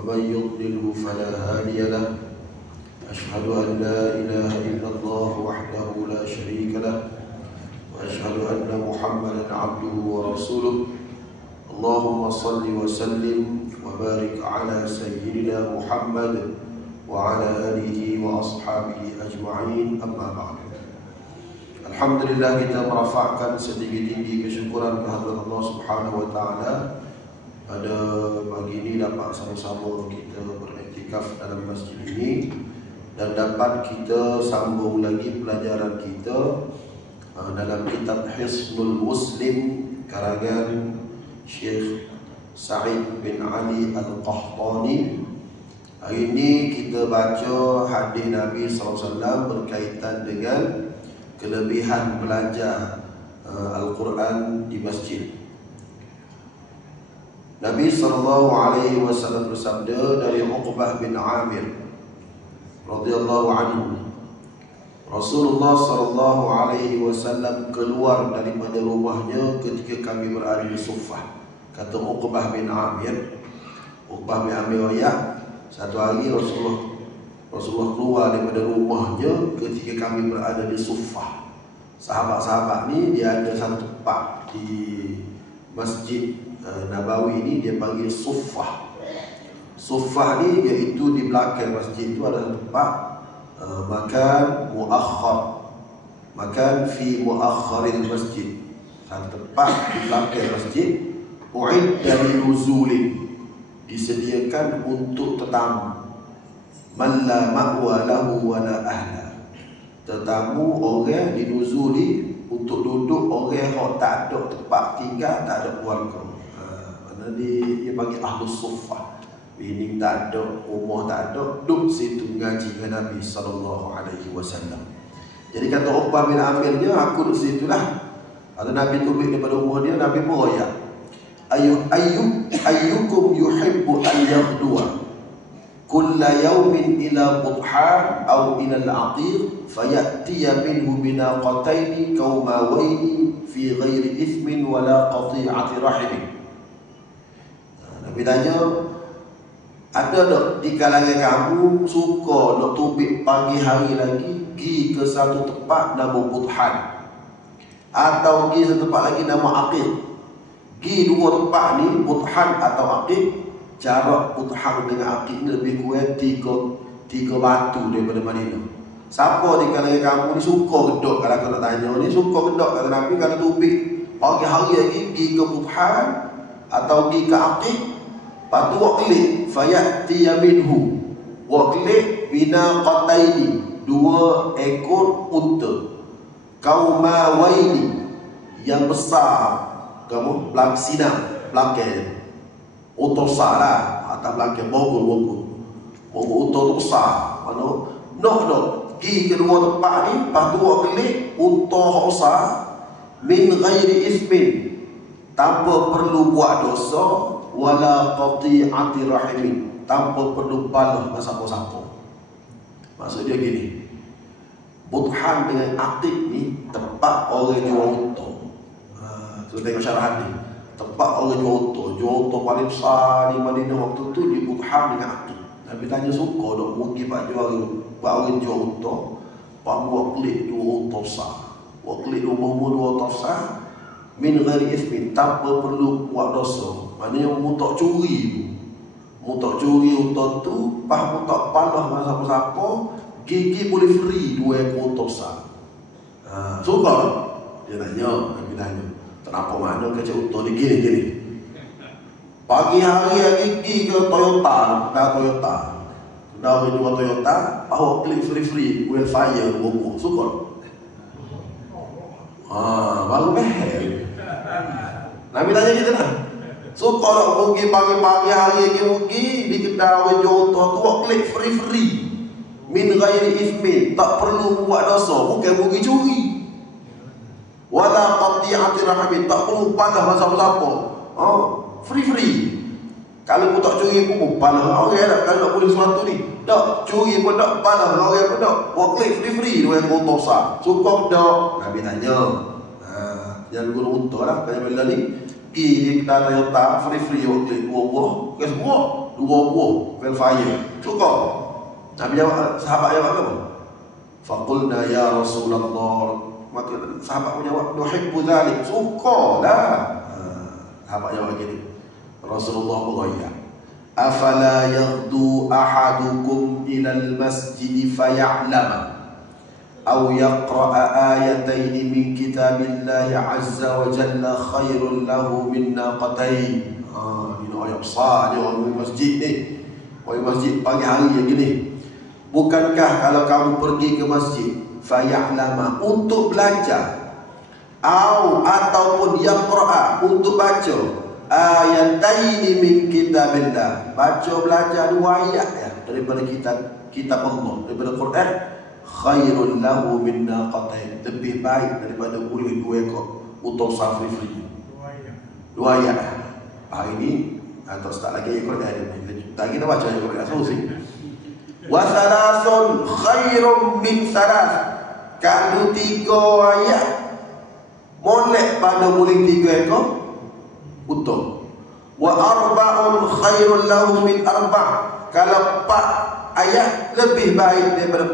ومن يضلله فلا هادي له. أشهد أن لا إله إلا الله وحده لا شريك له، وأشهد أن محمدا عبده ورسوله. اللهم صل وسلم وبارك على سيدنا محمد وعلى آله وأصحابه أجمعين. أما بعد. Alhamdulillah, kita merafakkan setinggi-tinggi kesyukuran kehadirat Allah Subhanahu wa taala pada pagi ini dapat sama-sama kita beriktikaf dalam masjid ini dan dapat kita sambung lagi pelajaran kita dalam kitab Hisnul Muslim karangan Syekh Sa'id bin Ali Al-Qahtani. Hari ini kita baca hadis Nabi SAW berkaitan dengan kelebihan belajar Al-Quran di masjid. Nabi SAW bersabda dari Uqbah bin Amir radhiyallahu anhu, Rasulullah SAW keluar daripada rumahnya ketika kami berada di Suffah. Kata Uqbah bin Amir, Uqbah bin Amir ayat, satu hari Rasulullah keluar daripada rumahnya ketika kami berada di Suffah. Sahabat-sahabat ni dia ada satu tempat di Masjid Nabawi ni dia panggil Suffah. Suffah ni iaitu di belakang masjid itu ada tempat makan muakhar, makan fi muakharil masjid, satu tempat di belakang masjid. U'idda linuzulin, disediakan untuk tetamu. Man la ma'wa lahu wa la ahla, tetamu orang dinuzuli untuk duduk orang yang tak ada tempat tinggal, tak ada keluarga. Mana dia panggil ahlus suffah. Bini tak ada, rumah tak ada, duduk situ ngaji dengan Nabi SAW. Jadi kata Uqbah bin Amirnya, aku duduk situ lah. Kalau Nabi tubik daripada rumah dia, Nabi pun royak, ayyukum yuhibbu an yaghduwa kulla yawmin ila Budhan aw ila al-Aqiq fayatiya minhu binaqataini kaumawaini fi ghairi ithmin wala qati'ati rahim. Nabi tanya, ada tak di kalangan kamu suka nak tubik pagi hari lagi pergi ke satu tempat nama Budhan, atau pergi satu tempat lagi nama Aqiq? Pergi dua tempat ni, Budhan atau Aqiq. Jarak Budhan dengan Aqiq ni lebih kurang tiga batu daripada Madinah. Siapa di kalangan kamu ni suka gedok? Kalau aku nak tanya ni, suka gedok kata Nabi kalau tubik pagi hari lagi pergi ke Budhan atau pergi ke Aqiq. Lepas tu wak klik fayatiya minhu, wak klik bina qataini, dua ekor unta, kaumawaini, yang besar, kamu belakang belakang unta lah, atas belakang bogol unta tu besar. Mana nak pergi kedua tempat ni, lepas tu wak klik unta besar, min ghairi ismin, tanpa perlu buat dosa, wala qati'ati rahimin, tanpa perlu balas dengan siapa-siapa. Maksud dia gini, Budhan dengan Aqiq ni tempat orang jual unta. Kita tengok syarahan ni, tempat orang jual unta paling besar di Madinah waktu tu di Budhan dengan Aqiq. Nabi tanya, suka dok pergi pak orang jual unta, pak buat klik dua unta besar, buat klik dua unta besar, min ghairi ismin, tanpa perlu buat dosa. Maknanya mu tak curi tu, mu tak curi unta tu, pas mu tak palah dengan siapa-siapa, gigi boleh free dua ekor unta besar. Suka? Dia tanya, Nabi tanya, kenapa mana kerja unta ni gini? Pagi hari lagi pergi ke Toyota, dah dua Toyota, bawa klik free wildfire buku. Suka? Baru behel. Nabi tanya kita lah, suka tak pergi pagi-pagi hari lagi pergi di kedai orang jual unta tu, buat klik free min ghairi ismin, tak perlu buat dosa, bukan pergi curi, wala qati'ati rahim, tak perlu panas siapa-siapa. Free. Kalau pun tak curi pun panas orang tak. Kalau nak boleh sesuatu ni, tak curi pun tak, panas orang pun tak, buat klik free dua ekor unta besar. Suka tak? Nabi tanya. Jangan guna unta lah. Kayak bila ni pergi di kedai Toyota free buat klik dua buah, ke semua 2 buah Velfire. Suka. Nabi jawab, sahabat jawab apa? Faqulna ya Rasulullah. Maka sahabat menjawab, nuhibbu dzalik. Sukalah. Sahabat jawab gitu. Rasulullah berkata, afala yaghdu ahadukum ila al-masjid faya'lama aw yaqra'a ayatayn min kitabillahi azza wa jalla khairun lahu min naqatayn. Ini ayat besar dia orang masjid ni. Orang masjid pagi hari yang gini. Bukankah kalau kamu pergi ke masjid faya'lama untuk belajar ataupun yaqra'a untuk baca ayataini min kitabillah, baca belajar 2 ayat ya daripada kitab Allah, daripada Quran, khairul lahu min naqatain, lebih baik daripada boleh 2 ekor unta safri. 2 ayat. Hari ini atau start lagi Quran ni. Tak kita baca Quran solusi. Wa salasun khairum min salas. Kalau 3 ayat molek pada boleh 3 ekor unta. Wa arba'un khairul lahu min arba'. Kalau 4 ayat lebih baik daripada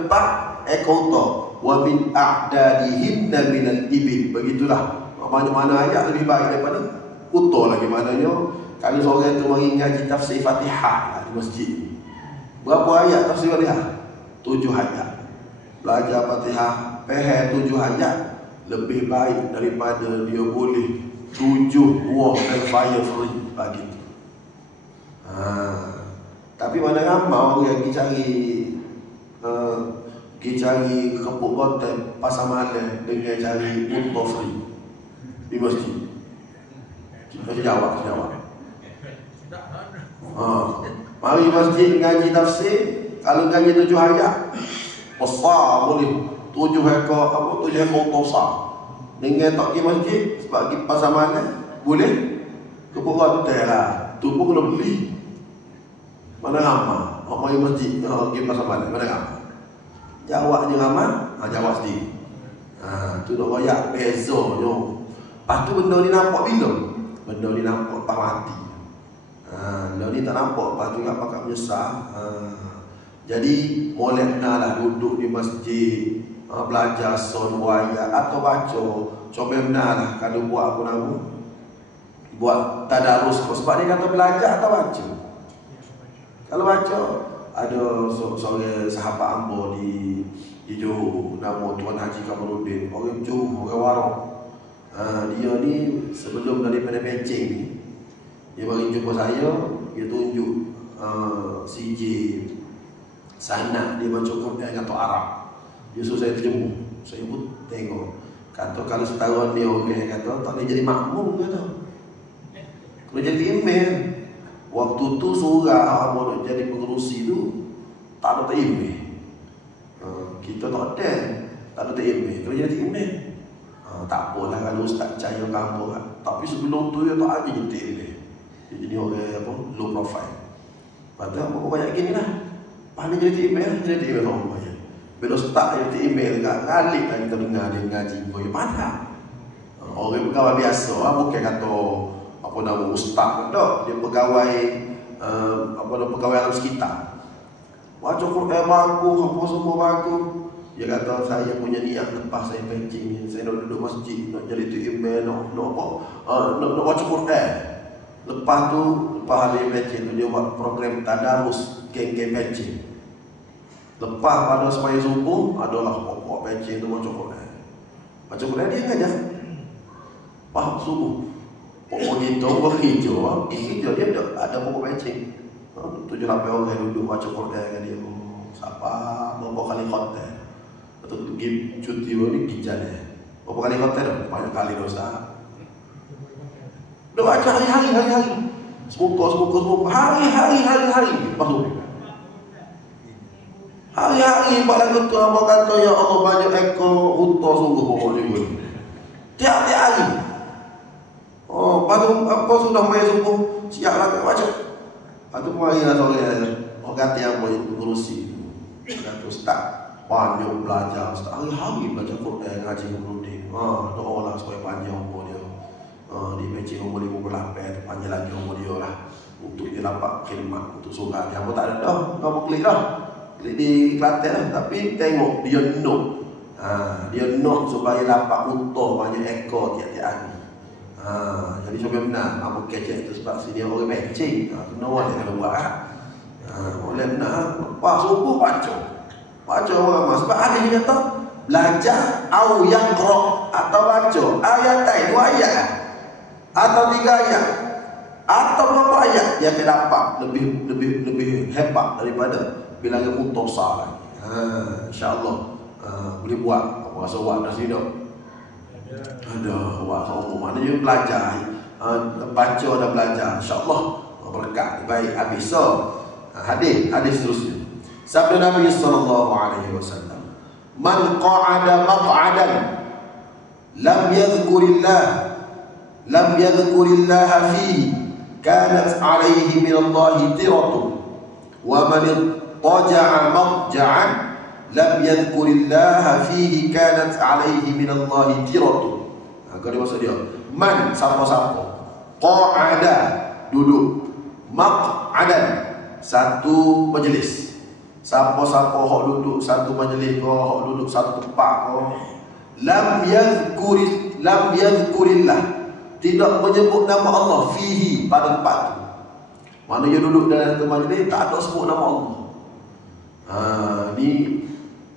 4 ekor unta. Wa min a'dadihinna minal ibil. Begitulah. Mana-mana ayat lebih baik daripada unta lagi. Maknanya kalau seorang itu mari ngaji tafsir Fatihah di masjid, berapa ayat tafsir Fatihah? 7 ayat. Belajar Fatihah faham 7 ayat lebih baik daripada dia boleh 7 buah Velfire free pagi tu. Tapi mana ramai orang yang pergi cari kepuk gotem pasar malam dengan cari unta free di masjid. Kita jawab. Mari masjid ngaji tafsir. Kalau ngaji 7 ayat besar boleh 7 ekor unta besar. Dengan tak pergi masjid sebab pergi pasar mana boleh kepuk hotel lah. Tu pun kena beli. Mana ramai orang pergi masjid pergi pasar mana ramai. Jawab je ramai, jawab sendiri. Tu nak royak bezanya. Lepas tu benda ni nampak bila? Benda ni nampak lepas mati. Benda ni tak nampak, lepas tu ingat pakat menyesal. Jadi boleh lah duduk di masjid, belajar son ayat atau baca. Coba benarlah kalau buat apa nama, buat tadarus. Sebab dia kata belajar atau baca. Kalau baca, ada seorang sahabat hamba di Johor, nama Tuan Haji Kamarudin, orang Johor, orang Warok. Dia ni sebelum daripada Pecing ni, dia bagi jumpa saya, dia tunjuk CJ sana dia baca Quran kata Arab. Dia suruh saya terjemur. Saya pun tengok. Kata kalau setahun dia orang kata tak boleh jadi makmum kata. Kalau jadi imam. Waktu tu surah apa nak jadi pengerusi tu tak ada imam. Kita tak ada imam. Kalau jadi imam tak apalah kalau ustaz percaya kamu kan. Tapi sebelum tu dia tak ada jadi imam. Dia jadi orang apa low profile. Padahal apa banyak gini lah. Paling jadi email, jadi email orang banyak. Bila start jadi email, kalik lah kita dengar dia ngaji. Boleh mana? Orang pegawai biasa, bukan kata apa nama ustaz. Tak, dia pegawai pegawai alam sekitar. Baca Quran bagus, apa semua bagus. Dia kata saya punya niat lepas saya pencing, saya nak duduk masjid, nak jadi tu email, nak baca Quran. Lepas tu, lepas hari pencing tu dia buat program tadarus geng-geng pencing. Lepas pada sembahyang subuh adalah pokok pencing tu baca Quran. Baca Quran dia ngajar. Faham subuh. Pokok itu berhijau, dia ada pokok pencing. 7-8 orang duduk baca Quran dengan dia. Siapa berapa kali khotim. Atau pergi cuti ni pergi jalan. Berapa kali khotim? Banyak kali dosa. Dia baca hari-hari. Semoga hari-hari. Masuk. Hari-hari buat lagu tu apa kata ya Allah banyak ekor unta sungguh pokoknya. Tiap-tiap hari. Lepas tu apa sudah main subuh siap lah baca. Lepas tu marilah sore orang kata yang boleh mengurusi. Kata ustaz banyak belajar ustaz hari-hari belajar Quran ngaji Quran. Doa lah supaya panjang umur dia. Di Pecing umur 58 panjang lagi umur dia lah. untuk dia dapat khidmat untuk surga. Yang pun tak ada dah, kau klik dah. Klik di Kelantan lah. Tapi tengok dia nok. Dia nok supaya dapat unta banyak ekor tiap-tiap hari. Jadi sampai benar apa kecek tu sebab sini orang matching. Kena buat dia kena buat boleh benar. Subuh baca orang sebab ada yang kata belajar au yaqra atau baca ayat 2 ayat atau 3 ayat atau berapa ayat dia akan dapat lebih hebat daripada bilangan unta besar lagi. InsyaAllah boleh buat rasa buat dah sini dah. Ada buat semua maknanya belajar baca dan belajar insyaAllah berkat baik habis. Hadis seterusnya sabda Nabi sallallahu alaihi wasallam, man qa'ada maq'adan lam yadhkurillah fihi kanat alaihi min Allah tiratun wa man ittaja'a maqja'an lam yadhkurillah fihi kanat alaihi min Allah tiratun. Kalau maksud dia man siapa-siapa, qa'ada duduk, maq'adan satu majlis. Siapa-siapa hok duduk satu majlis ko, hok duduk satu tempat ko, lam yadhkurillah tidak menyebut nama Allah fihi pada tempat tu. Maknanya duduk dalam satu majlis tak ada sebut nama Allah. Ni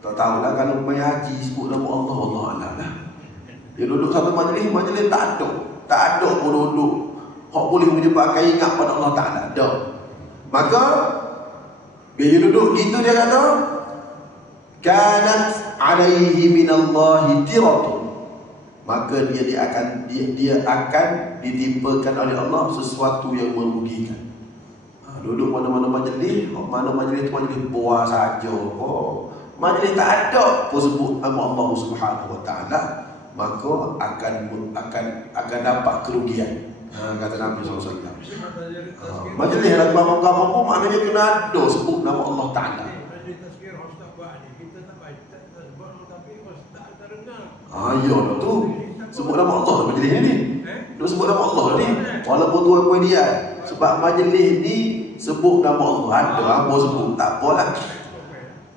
tak tahulah kalau main haji sebut nama Allah, Allah alam lah. Dia duduk satu majlis tak ada pun duduk hok boleh menyebabkan ingat pada Allah Ta'ala. Tak. Maka bila duduk gitu dia kata kanat alaihi minallahi tiratun, maka dia akan ditimpakan oleh Allah sesuatu yang merugikan. Duduk mana-mana majlis, mana majlis tu majlis buah saja. Majlis tak ada pun sebut nama Allah Subhanahu wa taala, maka akan dapat kerugian. Kata Nabi SAW. Majlis dalam agama pun maknanya kena ada sebut nama Allah Ta'ala. Ya dah tu sebut nama Allah majlis ni. Dia sebut nama Allah ni. Walaupun tu apa dia. Sebab majlis ni sebut nama Allah. Ada apa sebut, tak apalah.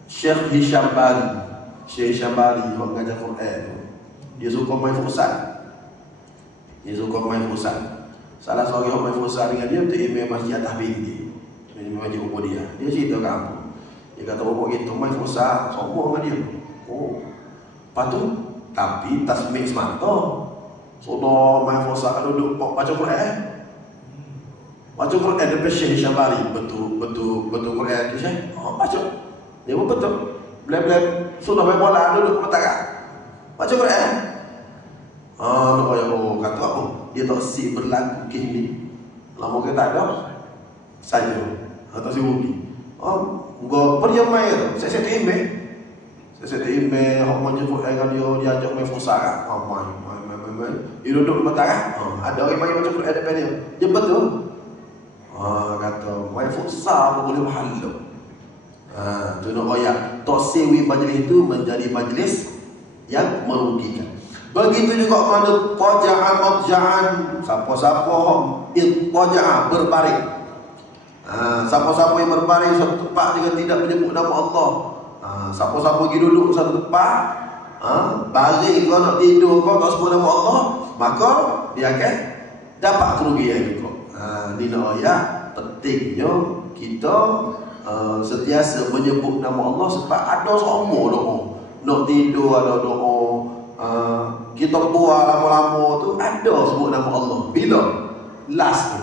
Syekh Hisham Bari yang mengajar Quran tu, dia suka main futsal. Salah seorang yang main futsal dengan dia, tu imam masjid atas pinggir, imam masjid umur dia cerita kat aku. Dia kata bapak kita main futsal sombong dengan dia. Lepas tu tapi tasmik semata. Sudah main futsal kalau duduk baca Quran. Baca Quran depan Syekh Hisham Bari, betul Quran tu Syekh. Baca. Dia pun betul. Blem sudah main bola duduk petara. Baca Quran. Kata apa? Dia tak si berlaku kini. Lama ke tak ada saja. Atau si rugi. Gua pergi main. Saya email hok macam Quran dia ajak main futsal. Main. Dia duduk di petara. Ada orang main macam Quran depan dia. Dia betul. Kata main futsal pun boleh pahala. Tu nak ayat. Tak sewi majlis itu menjadi majlis yang merugikan. Begitu juga mana taja'a matja'an, siapa-siapa ittaja'a berbaring. Siapa-siapa yang berbaring satu tempat dengan tidak menyebut nama Allah. Siapa-siapa pergi duduk satu tempat, baring kau nak tidur kau tak sebut nama Allah, maka dia akan dapat kerugian juga. Ni nak ayat pentingnya kita sentiasa menyebut nama Allah sebab ada semua doa. Nak tidur ada doa. Kita buat lama-lama tu ada sebut nama Allah. Bila? Last tu.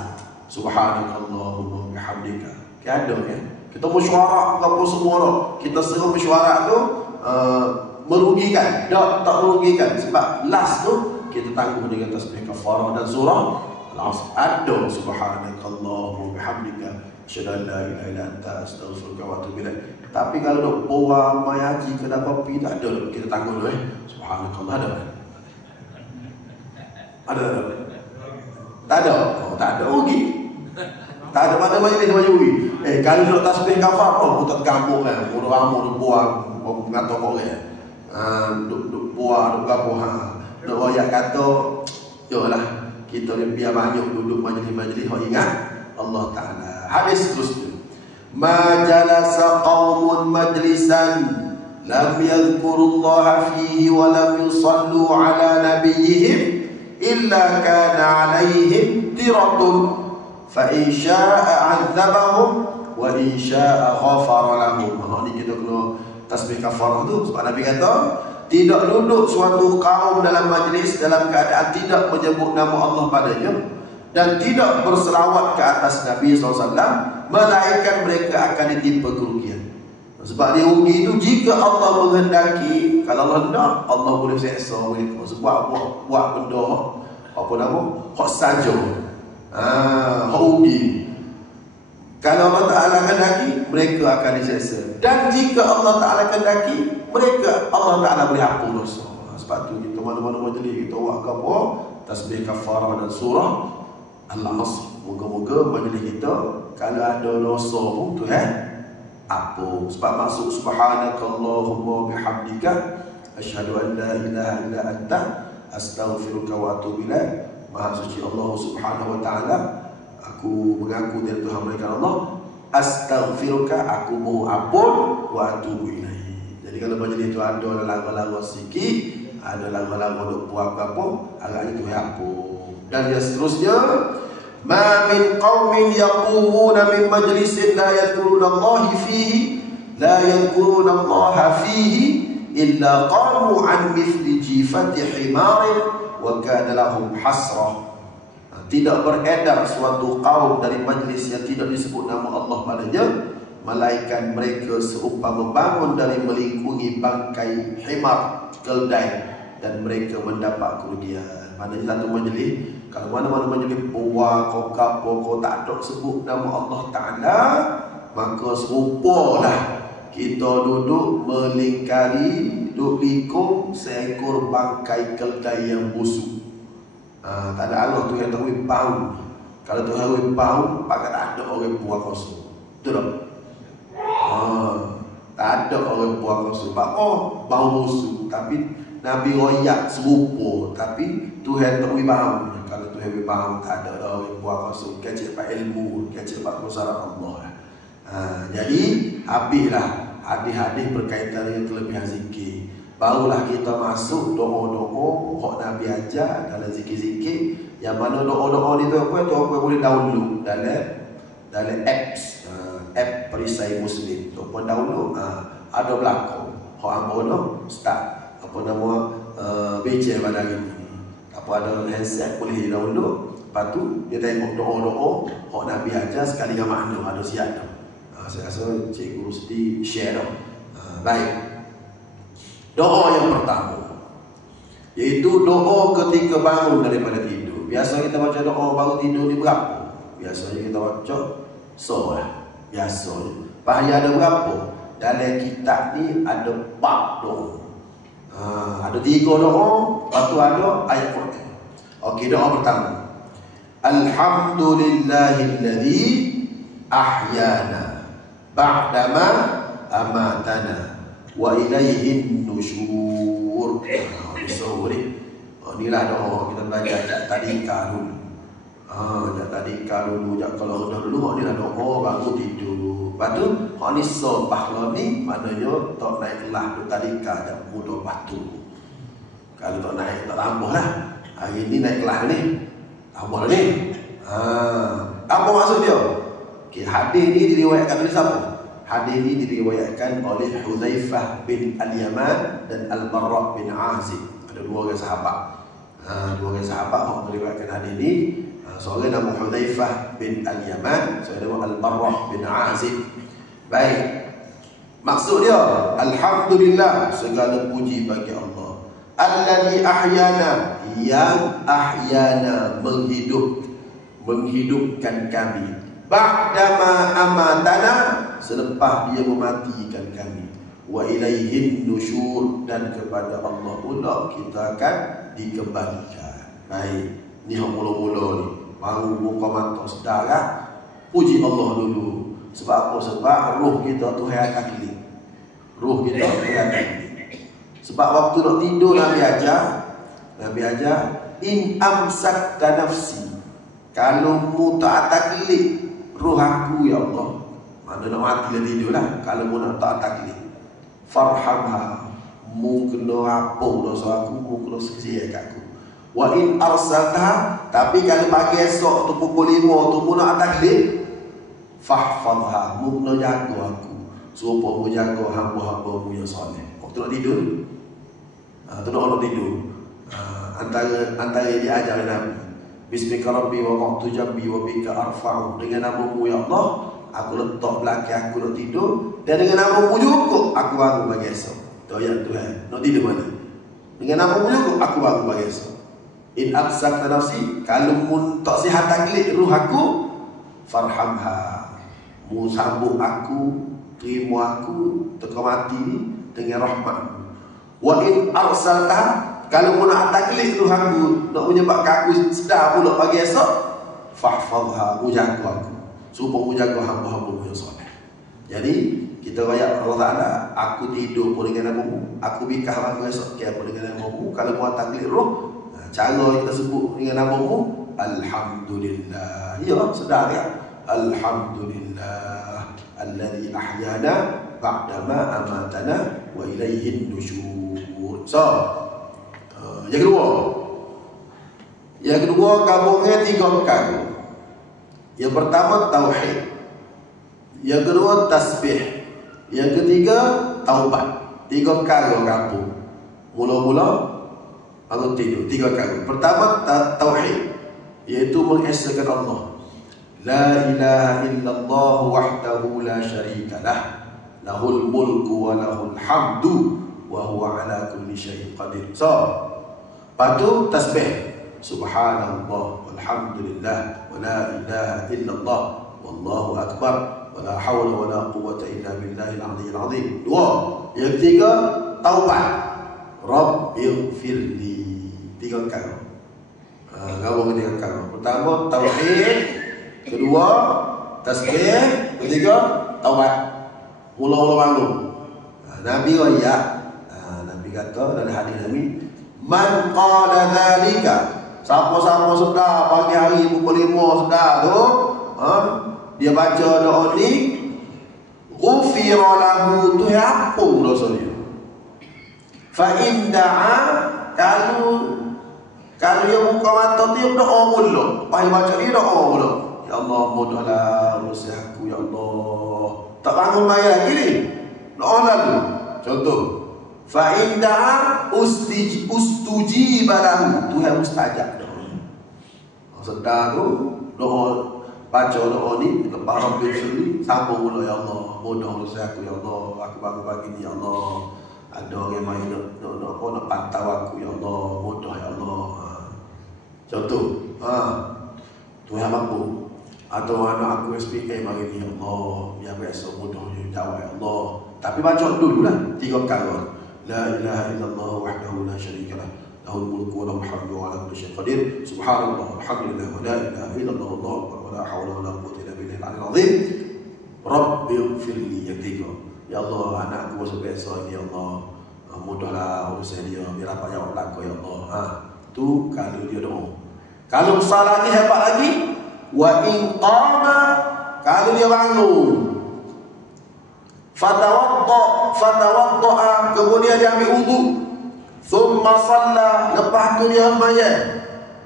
Subhanakallahumma bihamdika. Ada kan? Kita mesyuarat apa semua tu. Kita seru mesyuarat tu merugikan. Tak merugikan. Sebab last tu kita tangguh dengan tasbih kafarah dan surah Al-Asr. Ada subhanakallahumma bihamdika. Asyhadu an la ilaha illa anta astaghfiruka wa atubu ilaik. Tapi kalau dok bawa mai haji ke kopi tak ada, kita tangguh dulu subhanakallah ada. Tak ada rugi. Tak ada mana majlis baju rugi. Kalau dok tasbih kafar putar kampung kan, orang ramai buang ngato boleh. Duk buang duk gapo Dok ayat kata, yolah kita ni biar banyak duduk majlis-majlis ingat Allah Ta'ala. Hadis seterusnya, ma jalasa qaumun majlisan lam yadhkurullaha fihi wa lam yusallu ala nabiyyihim illa kana alaihim tiratun fa in syaa'a 'adzabahum wa in syaa'a ghafara lahum. Ni kita kena tasbih kafarah tu sebab Nabi kata tidak duduk suatu kaum dalam majlis dalam keadaan tidak menyebut nama Allah padanya dan tidak berselawat ke atas Nabi SAW, melainkan mereka akan ditimpa kerugian. Sebab dia rugi itu jika Allah menghendaki. Kalau Allah hendak, Allah boleh seksa mereka sebab buat benda apa nama hak saja, hak rugi. Kalau Allah Ta'ala kehendaki, mereka akan diseksa. Dan jika Allah Ta'ala kehendaki, mereka Allah Ta'ala boleh hapus dosa. Sebab tu kita mana-mana majlis kita buat apa, tasbih kafarah dan surah Al-Asr. Moga-moga majlis kita kalau ada dosa pun tu hapus. Sebab masuk subhanakallahumma bihamdika asyhadu an la ilaha illa anta astaghfiruka wa atubu ilaik. Maha suci Allah Subhanahu wa taala, aku mengaku dari Tuhan mereka Allah, astaghfiruka, aku mohon ampun, wa atubu ilaik. Jadi kalau majlis itu ada lagu-lagu sikit, ada lagu-lagu duk buat apa, agaknya itu hapus. Dan yang seterusnya, ma min qaumin yaqumuna min majlisin la yadhkurunallaha fihi illa qamu an mithli jifati himarin wa kana lahum hasrah. Tidak beredar suatu kaum dari majlis yang tidak disebut nama Allah padanya, melainkan mereka seumpama bangun dari melingkungi bangkai himar, keldai, dan mereka mendapat kerugian. Maknanya satu majlis, kalau mana-mana majlis buah kau kapur kau tak ada sebut nama Allah Ta'ala, maka serupalah kita duduk melingkari, duduk likung seekor bangkai keldai yang busuk. Tak ada Allah tu yang tahu bau. Kalau tu tahu bau, maka tak ada orang buah kosong. Betul tak? Tak ada orang buah kosong. Sebab bau busuk. Tapi Nabi royak serupa, tapi Tuhan tahu bau. Kalau Tuhan bau, tak ada orang buah kosong. Kecil pak ilmu, kecil pak musarat Allah. Jadi habislah hadis-hadis berkaitan dengan kelebihan zikir. Barulah kita masuk doa-doa hak Nabi ajar dalam zikir-zikir, yang mana doa-doa ni tu apa boleh download dalam apps, app perisai Muslim tu pun download, ada belakang hak hamba tu start apa nama baca pada hari ni, apa ada handset boleh download. Lepas tu dia tengok doa-doa hak Nabi ajar sekali dengan makna ada siap tu. Saya rasa Cikgu Rusti share tu. Baik. Doa yang pertama, iaitu doa ketika bangun daripada tidur. Biasa kita baca doa baru tidur ni berapa? Biasanya kita baca surah. Biasanya. Bahaya ada berapa? Dalam kitab ni ada 4 doa. Ada 3 doa, lepas tu ada ayat Quran. Okey, doa pertama. Alhamdulillahilladzi ahyana ba'dama amatana wa ilaihin nusyur. Inilah doa kita belajar tadika dulu. Tadika dulu, kalau dah dulu inilah doa baru tidur. Lepas tu ni sobah ni maknanya tak naik kelas tu tadika dah mudah batu. Kalau tak naik tak tambah lah. Hari ni naik kelas ni, tambah ni. Apa maksud dia? Okay, hadis ni diriwayatkan oleh siapa? Hadis ini diriwayatkan oleh Hudzaifah bin Al-Yaman dan Al-Barra bin Azib. Ada 2 orang sahabat. 2 orang sahabat yang meriwayatkan hadis ini. Seorang nama Hudzaifah bin Al-Yaman, seorang nama Al-Barra bin Azib. Baik. Maksud dia, alhamdulillah, segala puji bagi Allah. Allazi ahyana, yang ahyana menghidupkan kami. Ba'dama amatana, selepas dia mematikan kami. Wa ilaihin nusyur, dan kepada Allah pula kita akan dikembalikan. Baik, ni yang mula-mula ni baru buka mata sedar, puji Allah dulu. Sebab apa? Sebab roh kita Tuhan akan klik. Roh kita Tuhan akan klik. Sebab waktu nak tidur Nabi ajar in amsakta nafsi, kalau mu tak klik roh aku ya Allah. Mana nak mati dah tidur lah. Kalau mu nak tak taklid, farhamha, mu kena rapung dosa aku, mu kena seksia kat aku. Wa in arsalta, tapi kalau pagi esok tu pukul 5 tu mu nak taklid, fahfazha, mu kena jaga aku supaya mu jaga hamba-hamba mu yang soleh. Waktu nak tidur, tu nak orang tidur, antara yang diajar oleh Nabi, Bismika Rabbi wa qatu jambi wa bika arfa'u, dengan namamu ya Allah aku letak belakang aku nak tidur, dan dengan namamu juga aku bangun pagi esok. Tu ayat Tuhan. Nak tidur mana? Dengan namamu juga aku bangun pagi esok. In aqsaqta nafsi, kalau mun tak sihat taklid ruh aku, farhamha, mu sambut aku, terima aku teka mati ni dengan rahmat. Wa in arsalta, kalau mu nak taklid ruh aku, nak menyebabkan aku sedar pula pagi esok, fahfazha, mu jaga aku supaya mu jaga hamba-hamba mu yang soleh. Jadi kita royak Allah Ta'ala, aku tidur pun dengan namamu, aku bikah aku esok kia pun dengan namamu. Kalau mu taklid roh, cara kita sebut dengan namamu, alhamdulillah. Ya, sedar ya. Alhamdulillah alladzi ahyana ba'dama amatana wa ilaihin nusyur. So, yang kedua gabungnya 3 perkara. Yang pertama tauhid, yang kedua tasbih, yang ketiga taubat. 3 perkara gabung. Mula-mula bangun tidur, 3 perkara. Pertama tauhid, iaitu mengesahkan Allah. La ilaha illallah wahdahu la syarika lah, lahul mulku wa lahul hamdu wa huwa ala kulli syai'in qadir. So, patu tasbih, subhanallah walhamdulillah wa la ilaha illallah wallahu akbar wa la hawla wa la quwwata illa billahil aliyyil azim. 2. Yang ketiga taubat, rabbighfirli. 3 perkara. Gabung 3 perkara. Pertama tauhid, kedua tasbih, ketiga taubat. Mula-mula bangun. Nabi royak, Nabi kata dalam hadis Nabi, man qala dzalika, siapa-siapa sedar pagi hari pukul 5 sedar tu, dia baca doa ni, ghufira lahu, tu hapung dosa dia. Fa in da'a, kalau dia buka mata tu dia doa mula. Pagi baca ni doa mula. Ya Allah, mudahlah urusan aku ya Allah. Tak bangun maya lagi ni, doa lalu. Contoh, fa in da'a ustujiba lahu, Tuhan mustajab doa. Sedar tu doa, baca doa ni, lepas Rabbil Syuri, sambung mula ya Allah, mudah urusan aku ya Allah. Aku bangun pagi ni ya Allah, ada orang main nak pantau aku ya Allah, mudah ya Allah. Contoh, Tuhan mampu. Atau anak aku SPM hari ni ya Allah, biar biasa mudah jawab ya Allah. Tapi baca dulu lah 3 perkara. La ilaha illallah wahdahu la syarika lah, lahul mulku wa lahul hamdu wa ala kulli syai'in qadir. Subhanallah walhamdulillah wa la ilaha illallah wallahu akbar wa la hawla wa la quwwata illa billahil aliyyil azim. Rabbighfirli. Yang 3, ya Allah, anak aku masuk biasa ni ya Allah, mudahlah urusan dia, biar dapat jawab belaka ya Allah. Tu kalau dia doa. Kalau salah lagi, hebat lagi, wa in qama, kalau dia bangun, fatawadda, kemudian dia ambil wudu, thumma shalla, lepas tu dia sembahyang,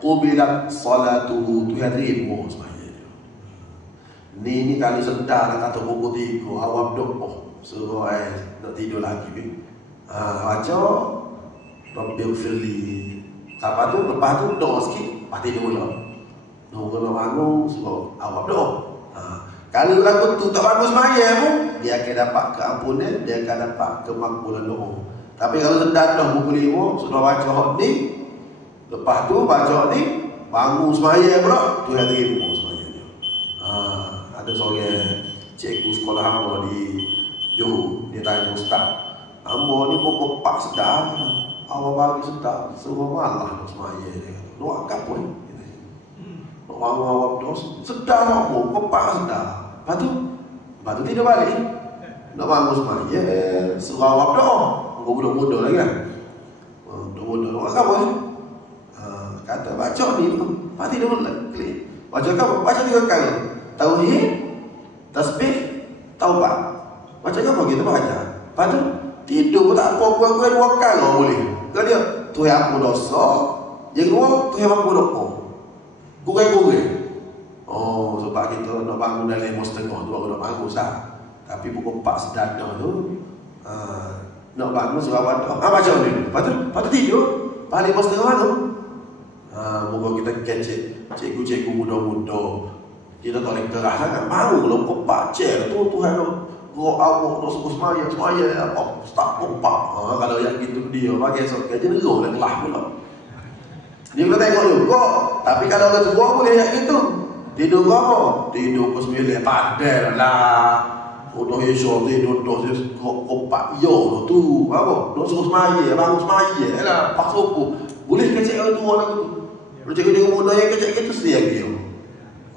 qubilat salatuhu, Tuhan terima sembahyang dia. Ni kalau sedar nak kata pukul 3 awam doa, suruh nak tidur lagi ni. Baca Rabbighfirli. Lepas tu doa sikit, lepas tidur pula. Nak bangun sebab awak doa. Kalau lagu tu tak bagus sembahyang pun, dia akan dapat keampunan, dia akan dapat kemakbulan doa. Tapi kalau sedar dah pukul 5, sudah baca hak ni, lepas tu baca ni, bangun sembahyang pula, tu yang terima sembahyang dia. Ada seorang cikgu sekolah hamba di Johor, dia tanya ustaz, hamba ni pokok pak sedar, awak bagi sedar, semua malah sembahyang dia. Doa kat pun. Nak bangun awak dos, sedar aku, pepak sedar. Lepas tu tidak balik. Nak bangun sembahyang, suruh awak doa. Budak muda lagi kan. Budak muda doa apa? Kata baca ni tu. Lepas tidur klik. Baca apa? Baca 3 kali. Tauhid, tasbih, taubat. Macam apa kita baca? Lepas tu tidur pun tak apa, kurang-kurang 2 kali boleh. Kalau dia Tuhan aku dosa, yang kedua Tuhan aku doa. Kurang-kurang. Oh, sebab kita nak bangun dalam 5:30 tu baru nak bangun sah. Tapi pukul 4 sedadah tu nak bangun surah wadah. Macam ni. Lepas tu tidur. Balik 5:30 bangun. Moga kita kecek cikgu-cikgu muda-muda. Kita tak boleh keras sangat. Bangun kalau pukul 4 cek tu Tuhan tu. Roh awak nak suruh semaya start kompak. Kalau yang gitu dia bagi esok kerja nerau dan kelah pula. Dia kena tengok juga. Tapi kalau orang tua boleh yang gitu. Tidur apa? Tidur pukul 9 padel lah. Untuk esok tidur kompak yo tu. Apa? Nak suruh semaya, bangun semaya lah. Pak subuh. Boleh kecek orang tua lah tu. Kalau cikgu-cikgu muda yang kecek gitu sedia dia.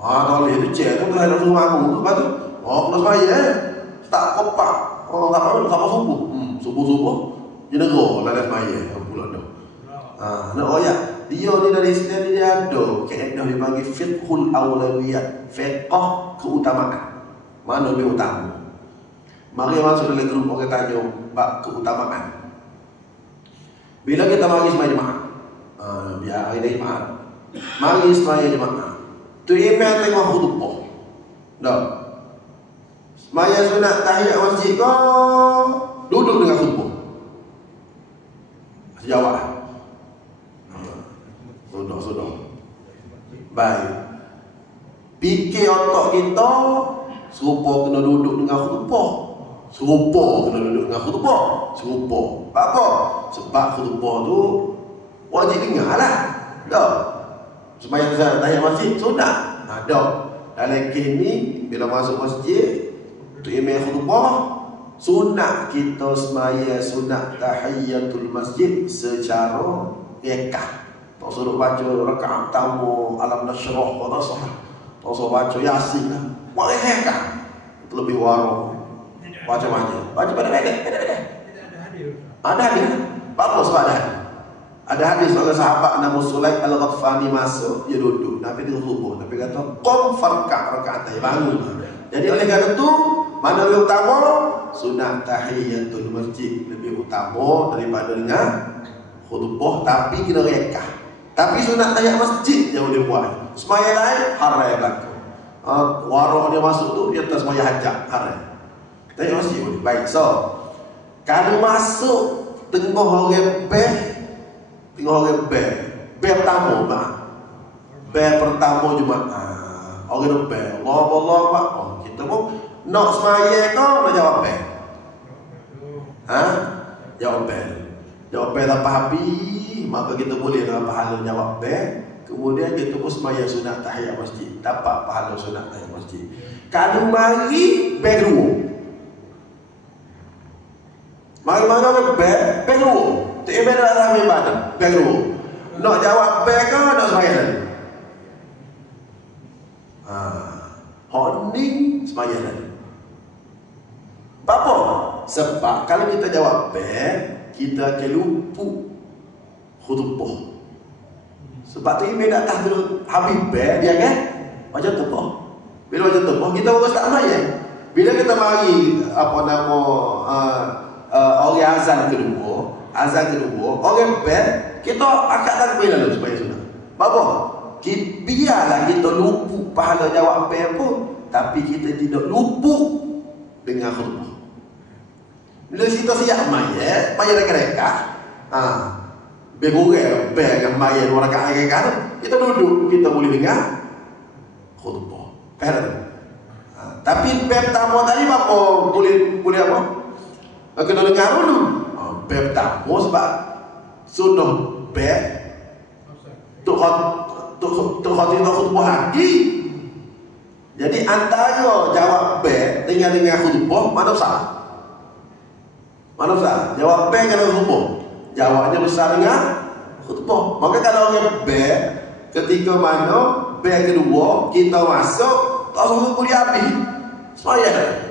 Tak boleh tu cek tu kalau nak suruh bangun tu. Lepas tu kena semaya tak kompak. Tak apa sampai subuh. Subuh-subuh dia negara lah semaya pula dah. Nak royak. Dia ni dari sini dia ada kaedah dipanggil fiqhul awlawiyat, fiqh keutamaan. Mana lebih utama? Mari masuk dalam grup orang tanya bab keutamaan. Bila kita mari sembahyang jemaah, biar hari ni jemaah. Mari sembahyang jemaah. Tu imam tengok khutbah. Dah. Sembahyang sunat tahiyat masjid kau duduk dengan khutbah. Jawab. Sudah. Baik. Fikir otak kita serupa kena duduk dengan khutbah. Serupa kena duduk dengan khutbah. Serupa. Apa? Sebab khutbah tu wajib dengar lah. Dah. Sembahyang tahiyat masjid sunat. Dah. Dalam kes ni bila masuk masjid tu imam khutbah sunat kita sembahyang sunat tahiyatul masjid secara rekah. Tak suruh baca rakaat pertama alam nasyrah atau sah. Tak suruh baca yasin lah. Boleh rekah. Itu lebih warung. Baca-baca. Baca pada bedek. Ada hadis. Apa sebab ada hadis? Ada hadis seorang sahabat nama Sulaik Al-Ghatfani masuk, dia duduk. Nabi dia subuh. Nabi kata, qum farka' raka'atain, bangun. Jadi oleh kerana itu, mana lebih utama? Sunat tahiyatul masjid lebih utama daripada dengan khutbah, tapi kena rekah. Tapi sunat tahiyat masjid yang boleh buat. Sembahyang lain haram berlaku. Warung dia masuk tu dia tak sembahyang hajat, haram. Tahiyat masjid boleh. Baik. So, kalau masuk tengah orang pertama, pertama jemaah. Orang bel. Allah Pak. Kita pun nak sembahyang kau nak jawab bel. Jawab bel. Jawab bel tanpa habis, maka kita boleh dapat pahala jawab bel. Kemudian kita pun sembahyang sunat tahiyat masjid, dapat pahala sunat tahiyat masjid. Kalau mari bel dua. Mari bel dua. Tak ada dalam ibadah. Bel dua. Nak jawab bel ke nak sembahyang lagi? Honing sembahyang lagi. Apa? Sebab kalau kita jawab bel, kita akan lupa khutbah. Sebab tu imam datang dulu habis bel dia kan macam tepah. Bila macam tepah kita urus tak sembahyang. Bila kita mari orang azan kedua, orang bel kita akad takbir lalu supaya sunnah. Apa? Biarlah kita lupa pahala jawab bel pun, tapi kita tidak lupa dengan khutbah. Bila kita siap mayat reka-reka. Bergurau dengan mayat orang reka-reka tu, kita duduk, kita boleh dengar khutbah. Faham tak? Tapi pertama tadi apa? Boleh apa? Kena dengar dulu. Pertama sebab sudah tu khatimah khutbah lagi. Jadi antara jawab dengan khutbah mana besar? Mana besar? Jawab dengan khutbah. Jawabnya besar dengan khutbah. Maka kalau orang ketika mana kedua kita masuk tak sanggup kuliah habis. Sembahyang.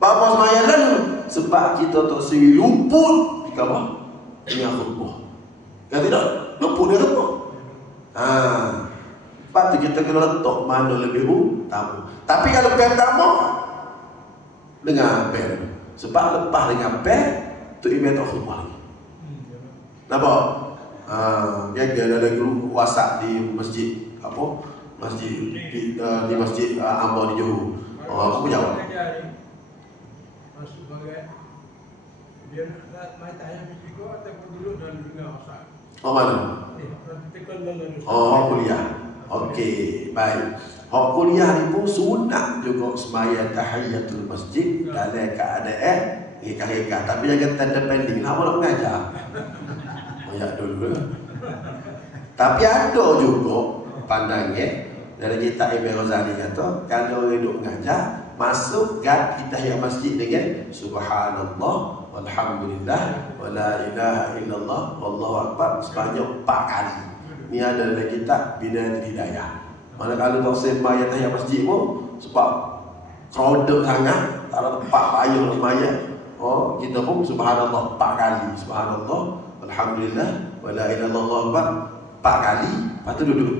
Bapa sembahyang dulu sebab kita tak seri luput dengan khutbah. Kan tidak? Luput dengan khutbah. Lepas tu kita kena letak mana lebih utama. Tapi kalau pen utama, dengar pen. Sebab lepas dengar pen, tu email tak khutbah lagi. Nampak? Dia ada grup WhatsApp di masjid apa? Masjid di masjid Ambar di Johor. Aku jawab. Masuk bagai dia nak main tayang video ataupun dulu dan dengar WhatsApp. Oh mana? Kuliah. Okey, baik. Hak kuliah ni pun sunat juga semaya tahiyatul masjid dalam keadaan reka-reka. Tapi jangan tanda pending. Nak nak mengajar. Ya dulu. Tapi ada juga pandangnya dari kitab Ibn Ghazali kata kalau orang duk mengajar masuk kat tahiyat masjid dengan subhanallah walhamdulillah wala ilaha illallah wallahu akbar sebanyak 4 kali. Ni ada dalam kitab Binayatul Hidayah. Mana kalau tak sembahyang tahiyat masjid pun sebab crowded sangat, tak ada tempat payung sembahyang. Kita pun subhanallah 4 kali. Subhanallah walhamdulillah wala ilaha illallah 4 kali. Lepas tu duduk.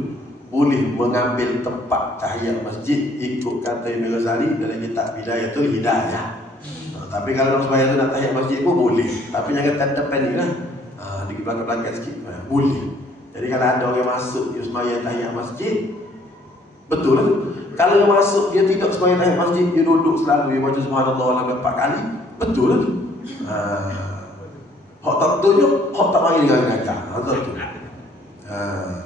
Boleh mengambil tempat tahiyat masjid ikut kata Ibn Ghazali dalam kitab Bidayatul Hidayah. Tapi kalau nak sembahyang tu nak tahiyat masjid pun boleh. Tapi jangan tanda pendek lah. Di belakang-belakang sikit. Boleh. Jadi kalau ada orang masuk dia sembahyang tahiyat masjid, betul lah. Kalau dia masuk dia tidak sembahyang tahiyat masjid, dia duduk selalu dia baca subhanallah dalam 4 kali, betul lah. Hak tak tunjuk, hak tak mari dengan ngajar. Betul tu.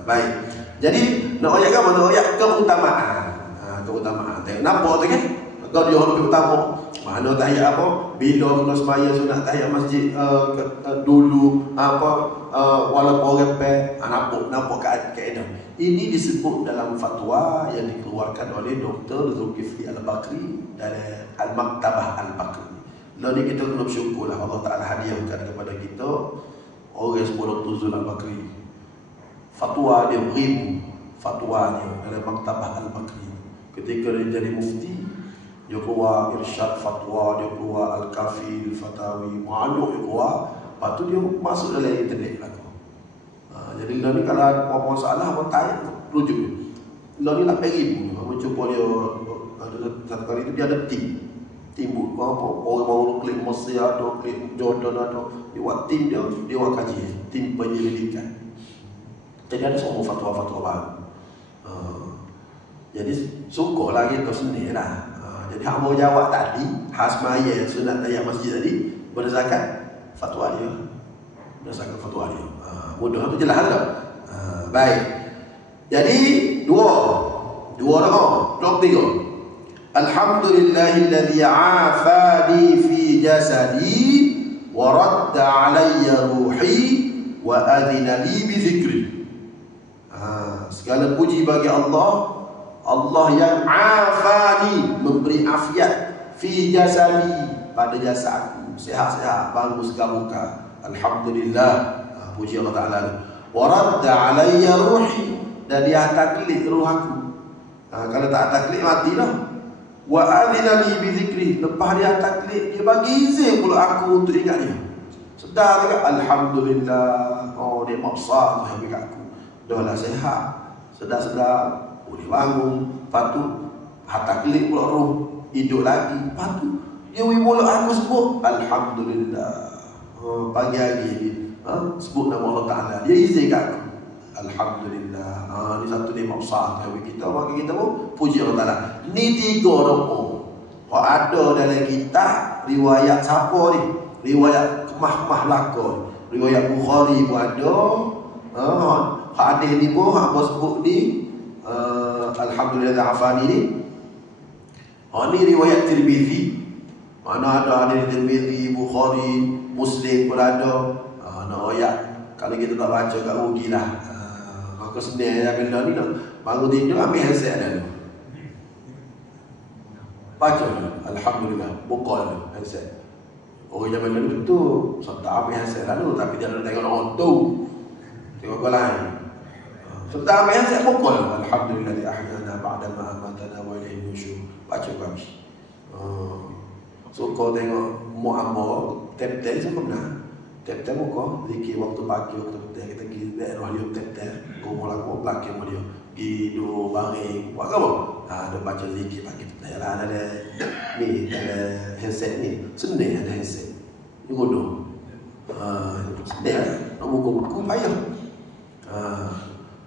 Baik. Jadi nak ayat apa? Nak ayat keutamaan. Keutamaan. Tengok nampak tu kan? Kau dia lebih utama. Mana tahiyat apa? Bila kena sembahyang sunat tahiyat masjid dulu apa walaupun orang pe nampak keadaan. Ini disebut dalam fatwa yang dikeluarkan oleh Dr. Zulkifli Al-Bakri dari Al-Maktabah Al-Bakri. Lalu kita kena bersyukurlah Allah Taala hadiahkan kepada kita orang sebelum Tuzul Al-Bakri. Fatwa dia beribu fatwanya dalam Maktabah Al-Bakri. Ketika dia jadi mufti, dia keluar irsyad fatwa, dia keluar Al-Kafi, Al-Fatawi, banyak dia keluar. Lepas tu dia masuk dalam internet lah. Jadi ni kalau apa masalah apa tanya rujuk dia. Ni 8,000. Aku cuba dia ada satu kali tu dia ada tim apa orang baru klik Mesir ada, klik Jordan ada. Dia buat tim dia buat kaji, tim penyelidikan. Jadi ada semua fatwa-fatwa baru. Jadi syukurlah kita sendiri lah. Jadi hak mau jawab tadi, hasmaya sunat tahiyat masjid tadi berdasarkan fatwa dia. Berdasarkan fatwa dia. Mudah tu jelas tak? Baik. Jadi dua dah tiga. Alhamdulillahilladzi afani fi jasadi wa radda alayya ruhi wa adhina li bi dhikri. Segala puji bagi Allah yang afani, memberi afiat fi jasadi, pada jasadku, sehat-sehat, bagus muka. Alhamdulillah, puji Allah Ta'ala. Wa radda alayya ruhi, dan dia taklid ruh aku. Kalau tak taklid matilah. Wa adhina li bi dhikri, lepas dia taklid dia bagi izin pula aku untuk ingat dia. Sedar dekat alhamdulillah, dia maksud bagi aku. Dah lah sehat, sedar-sedar boleh bangun, lepas tu taklid pula roh hidup lagi. Lepas tu dia mula aku sebut alhamdulillah. Pagi hari ni sebut nama Allah Ta'ala, dia izin kat aku. Alhamdulillah. Ni satu nikmat besar bagi kita. Maka kita pun puji Allah Ta'ala. Ni 3 doa hak ada dalam kitab riwayat siapa ni? Riwayat Kemah Lakon, riwayat Bukhari pun ada. Hadis ni pun hak sebut ni Alhamdulillah afani ni. Ni riwayat Tirmizi. Mana ada hadis Tirmizi, Bukhari, Muslim pun ada. Nak ayat kalau kita tak baca kat rugilah. Maka sebenarnya benda ni nak bangun tidur ambil handset dulu. Baca alhamdulillah, buka handset. Orang zaman dulu betul, so tak ambil handset lalu tapi dia nak tengok orang tu. Tengok orang lain. So tak ambil handset buka alhamdulillah li ahyana ba'da ma amatana wa ilayhi nusyur. Baca kami. So kau tengok muammar tep-tep sebenarnya. Tep-tep muka zikir waktu pagi waktu petang kita pergi daerah dia tep-tep. Kau mula kau belakang dia. Pergi duduk baring. Buat apa? Ada baca zikir pagi. Yalah ada ni, ada handset ni. Senang ada handset. Ni bodoh. Senang nak buka buku payah.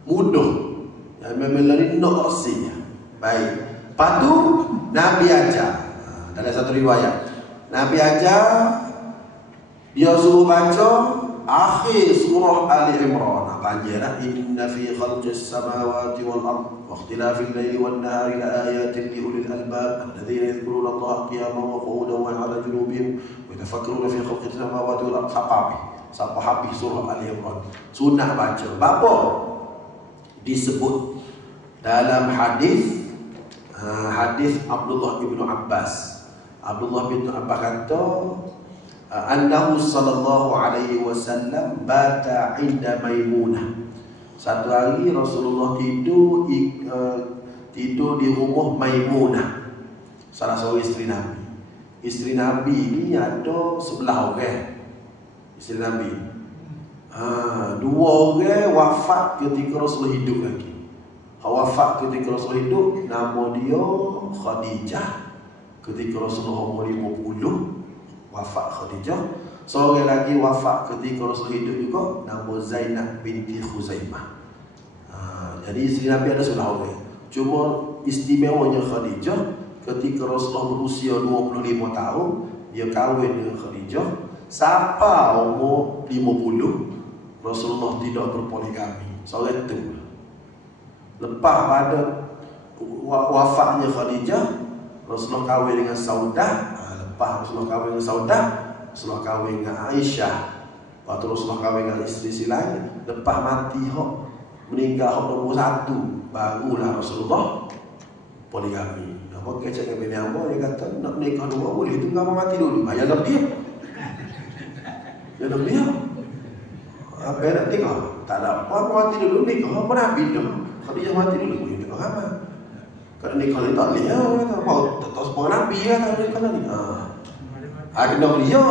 Mudah. Yang memang lari nak rasi. Baik. Lepas tu Nabi ajar. Dalam satu riwayat Nabi ajar, dia suruh baca akhir surah Ali Imran. Panjang lah. Inna fi khalqis samawati wal ard wa ikhtilafil layli wan nahari la ayatin li ulil albab alladhina yadhkuruna Allaha qiyaman wa qu'udan wa 'ala junubihim wa yatafakkaruna fi khalqis samawati wal ard. Siapa habis surah Ali Imran sunat baca. Apa disebut dalam hadis Abdullah bin Abbas. Abdullah bin Abbas kata annahu sallallahu alaihi wasallam bata inda Maimunah. Satu hari Rasulullah tidur di rumah Maimunah, salah seorang isteri Nabi. Isteri Nabi ni ada 11 orang. Isteri Nabi. Dua orang wafat ketika Rasulullah hidup lagi. Wafat ketika Rasulullah hidup, nama dia Khadijah. Ketika Rasulullah umur 50, wafat Khadijah. Seorang lagi wafat ketika Rasulullah hidup juga, nama Zainab binti Khuzaimah. Jadi isteri Nabi ada 11 orang. Cuma istimewanya Khadijah, ketika Rasulullah berusia 25 tahun, dia kahwin dengan Khadijah. Sampai umur 50, Rasulullah tidak berpoligami. Seorang itu. Lepas pada wafatnya Khadijah, Rasulullah kahwin dengan Saudah. Lepas Rasulullah kahwin dengan Saudah, Rasulullah kahwin dengan Aisyah. Lepas tu Rasulullah kahwin dengan isteri lain. Lepas mati meninggal nombor 1, barulah Rasulullah poligami. Apa kecek dengan bini apa, dia kata nak menikah dua boleh, tu kamu mati dulu. Ya lebih. Ya lebih. Apa nak nikah? Tak ada apa, mati dulu nikah. Apa Nabi dah? Kalau dia mati dulu boleh nikah apa? Kalau nikah ni tak boleh, kata mau tak tahu sepuluh Nabi tak boleh nikah ni. Kena beliau.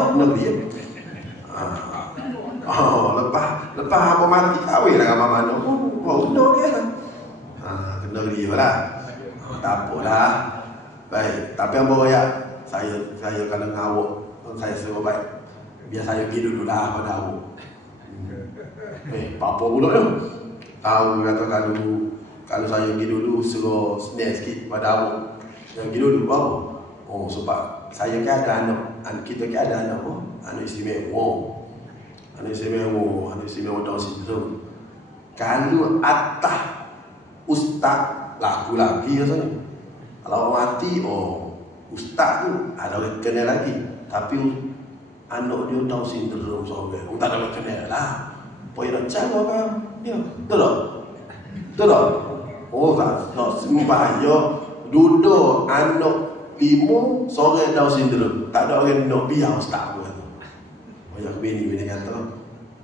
Lepas apa mati kahwin lah dengan mana pun kena dia lah. Kena beliau lah. Tak apalah. Baik, tapi apa raya saya kalau ngawak, saya suruh baik. Biar saya pergi dululah pada awak. Apa pula tu? Tahu kata kalau saya pergi dulu suruh snare sikit pada awak. Yang pergi dulu apa? Oh, sebab saya kan ada anak. Kita kan ada anak apa? Anak istimewa. Anak istimewa Down syndrome. Kalau atas ustaz laku lagi rasanya. Kalau mati, ustaz tu ada orang kenal lagi. Tapi anak dia Down syndrome seorang. Tak ada orang kenal lah. Pokoknya nak cara kan? Ya, betul tak? Betul tak? Oh tak sembahyang duduk anak 5 seorang Down syndrome. Tak ada orang nak biar ustaz pun. Banyak bini kata,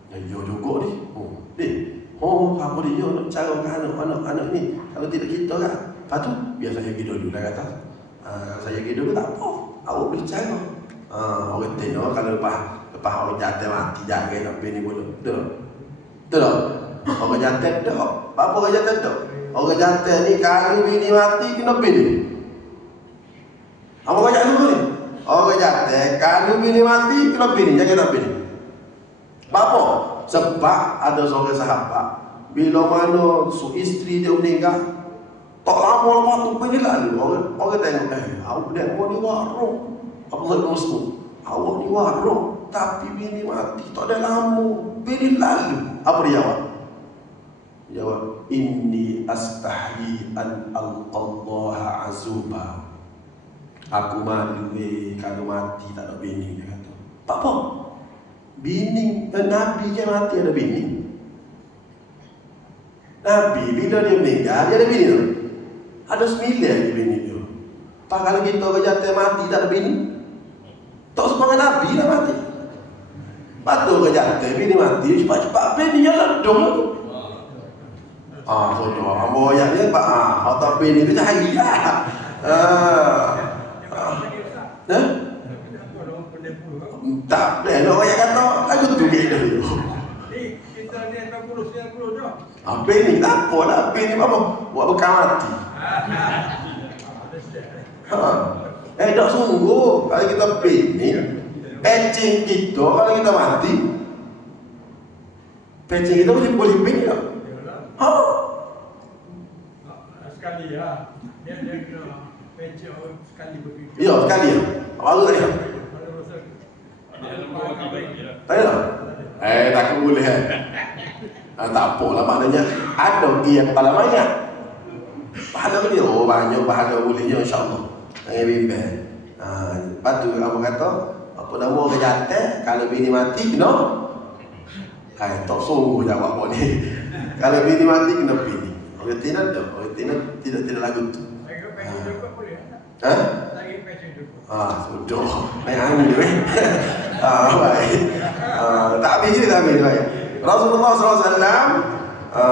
ya juga ni. Apa dia nak cara anak ni? Kalau tidak kita kan. Lepas tu biar saya pergi dulu lah kata. Saya pergi dulu tak apa. Awak boleh cara. Orang tengok kalau lepas orang jatuh mati jaga nak bini pun. Betul tak? Orang jatuh tak. Apa orang jatuh tak? Orang jatuh ni kalau bini mati kena bini. Apa orang jatuh ni? Orang jatuh kalau bini mati kena bini. Jangan tak bini. Apa? Sebab ada seorang sahabat bila mana isteri dia meninggal, tak lama lepas tu bini lalu orang tengok awak dah mau ni warung. Apa saya maksud? Awak ni warung tapi bini mati tak ada lama bini lalu. Apa dia jawab? Jawab, inni astahyi an alqallaha azuba. Aku malu kalau mati tak ada bini. Dia kata, tak apa. Bini, Nabi je mati ada bini. Nabi bila dia meninggal dia ada bini tu. Ada 9 bini dia. Pak kalau kita berjatuh mati tak ada bini, tak semangat Nabi dah mati. Patut berjatuh bini mati cepat-cepat bini yang ledong. Sodo ambo yang dia pak tak bini tu cari lah. Tak boleh nak orang kata lagu tu dia dulu. Kita ni 60 90 dah. Habis ni tak apa lah. Habis ni apa? Buat bekal mati. Tak sungguh. Kalau kita pening, patching kita kalau kita mati, patching kita boleh pening tak? Sekali ya. Dia kena patching sekali begitu. Ya, sekali ya. Baru tadi tak? Tak ada? Tak boleh. Tak apalah, maknanya ada yang pahala banyak. Pahala dia, banyak pahala bolehnya insyaAllah. Jangan bimbang. Lepas tu apa kata, apa nama orang jantan, kalau bini mati kena tak sungguh jawab apa ni. Kalau bini mati kena bini. Orang tidak tu, orang tidak lagu tu. Lagi patching juga boleh. Lagi patching juga. Sudah. Main angin dia. Baik. Tak habis je, tak habis. Baik. Rasulullah SAW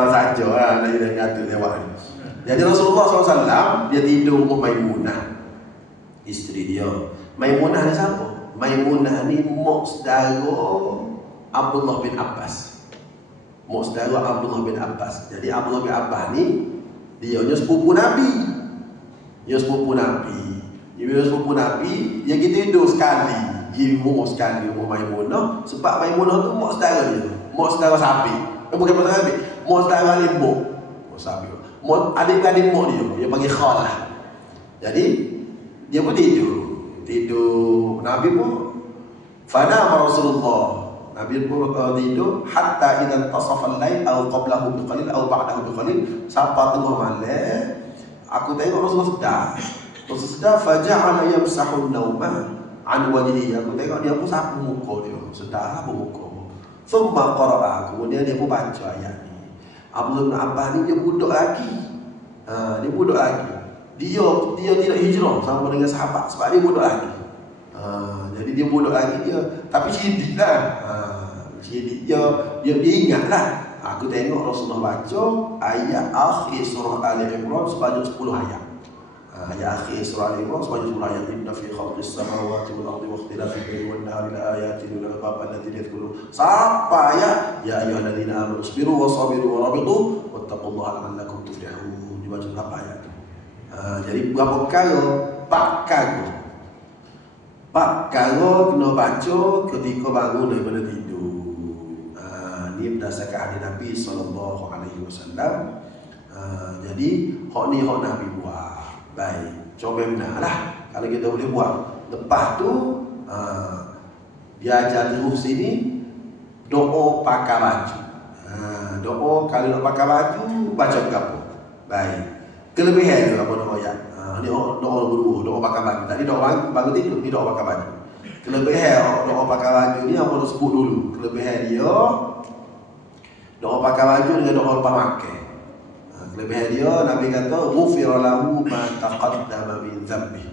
saja nak dia kata lewat ni. Jadi Rasulullah SAW dia tidur rumah Maimunah, isteri dia. Maimunah ni siapa? Maimunah ni mak saudara Abdullah bin Abbas. Mak saudara Abdullah bin Abbas. Jadi Abdullah bin Abbas ni dia sepupu Nabi. Dia sepupu Nabi. Dia sepupu Nabi, dia kita tidur sekali. Dia rumah sekali rumah Maimunah, sebab Maimunah tu mak saudara dia. Mak saudara sapi. Bukan mak saudara sapi. Mak saudara limbuk. Mak sapi. Mak adik-adik mak dia panggil khalah. Jadi dia pun tidur. Nabi pun fanama Rasulullah. Nabi pun tidur hatta idza tasafa al-lail aw qablahu biqalil aw ba'dahu biqalil. Sampai tengah malam aku tengok Rasulullah sedar faja'ala yamsahu an-nawma an wajhihi. Aku tengok dia pun sapu muka dia. Sedar sapu muka. Thumma qara'a, kemudian dia pun baca ayat ni. Abdullah bin Abbas ni dia budak lagi. Dia budak lagi. Dia tidak hijrah sama dengan sahabat sebab dia budak lagi. Jadi dia budak lagi dia, tapi cerdik lah. Cerdik dia ingat lah. Aku tengok Rasulullah baca ayat akhir surah Ali Imran sebanyak 10 ayat. Ayat akhir surah Ali Imran sebanyak 10 ayat. Inna fi khalqis samawati wal ardi wa ikhtilafil laili wan nahari la ayatin lil albab alladziina yadhkurun. Sampai ayat ya ayyuhalladzina amanu isbiru wa sabiru wa rabitu wattaqullaha la'allakum tuflihun. Dibaca apa ayat tu? Jadi berapa perkara? 4 perkara kena baca ketika bangun daripada tidur. Ini berdasarkan hadis Nabi SAW. Jadi hak ni hak Nabi buat. Baik, coba benarlah kalau kita boleh buat. Lepas tu dia ajar terus sini doa pakai baju. Doa kalau nak pakai baju baca apa? Baik. Kelebihan dia apa doa ayat. Ni doa berdua, doa pakai baju. Tadi doa bangun tidur, ni doa pakai baju. Kelebihan doa pakai baju ni apa nak sebut dulu. Kelebihan dia doa pakai baju dengan doa lepas makan. Kelebihan dia Nabi kata ghufira lahu ma taqaddama min dhanbi.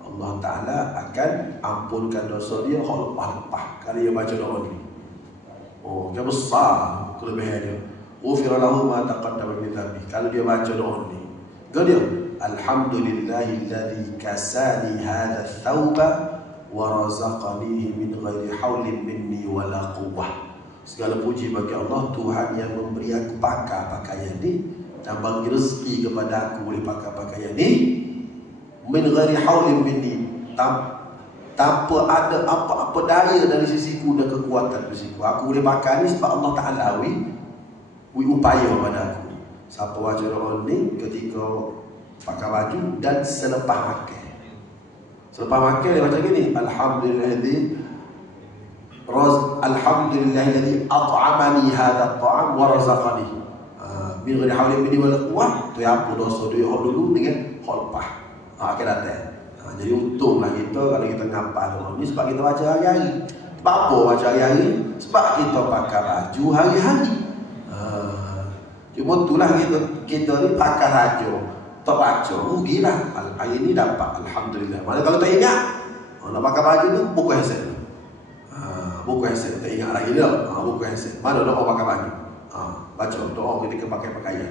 Allah Taala akan ampunkan dosa dia hak lepas-lepas kalau dia baca doa ni. Dia besar kelebihan dia. Ghufira lahu ma taqaddama min dhanbi. Kalau dia baca doa ni. Dia alhamdulillahilladzi kasani hadha thawba wa razaqanihi min ghairi haulin minni wala quwwah. Segala puji bagi Allah, Tuhan yang memberi aku pakai pakaian ni dan bagi rezeki kepada aku boleh pakai pakaian ni min ghairi haulin minni, tanpa ada apa-apa daya dari sisiku dan kekuatan dari sisiku. Aku boleh pakai ni sebab Allah Ta'ala upaya pada aku. Siapa baca doa ni ketika pakai baju dan selepas makan. Selepas makan dia baca gini, alhamdulillahilladzi at'amani hadha at'am wa razaqani min ghairi haulin minni wala quwwah. Tu apa dosa dia hak dulu dengan hak lepas. Akan datang. Jadi untunglah kita kalau kita ngapal doa ni sebab kita baca hari-hari. Apa baca hari-hari? Sebab kita pakai baju hari-hari. Cuma itulah kita ni pakai saja. Tak baca, rugilah. Hari ni dapat alhamdulillah. Mana kalau tak ingat, nak pakai baju tu bukan handset. Bukan handset, tak ingat lagi dah. Bukan handset. Mana doa pakai baju? Baca doa ketika pakai pakaian.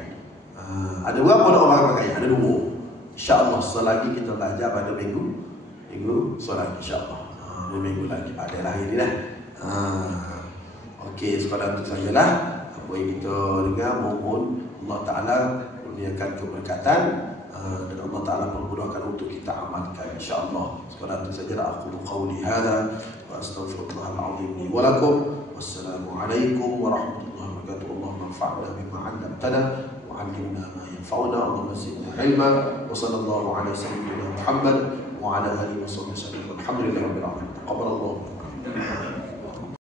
Ada berapa doa pakai pakaian? Ada 2. InsyaAllah selagi kita belajar pada minggu solat insyaAllah. 2 minggu lagi ada lah ini dah. Okey, sekadar itu sajalah. apa yang kita dengar, mohon Allah Ta'ala kurniakan keberkatan dan Allah Ta'ala memudahkan untuk kita amalkan insya-Allah. Sekadar itu saja aku qauli hadza wa astaghfirullahal azim li wa lakum. Wassalamualaikum warahmatullahi wabarakatuh. Allahumma anfa'na bima 'allamtana wa 'allimna ma yanfa'una. Allahumma zidna 'ilma. Wa sallallahu ala sayyidina Muhammad wa ala alihi wa sahbihi wasallam. Alhamdulillahirabbil alamin. Taqabbalallahu.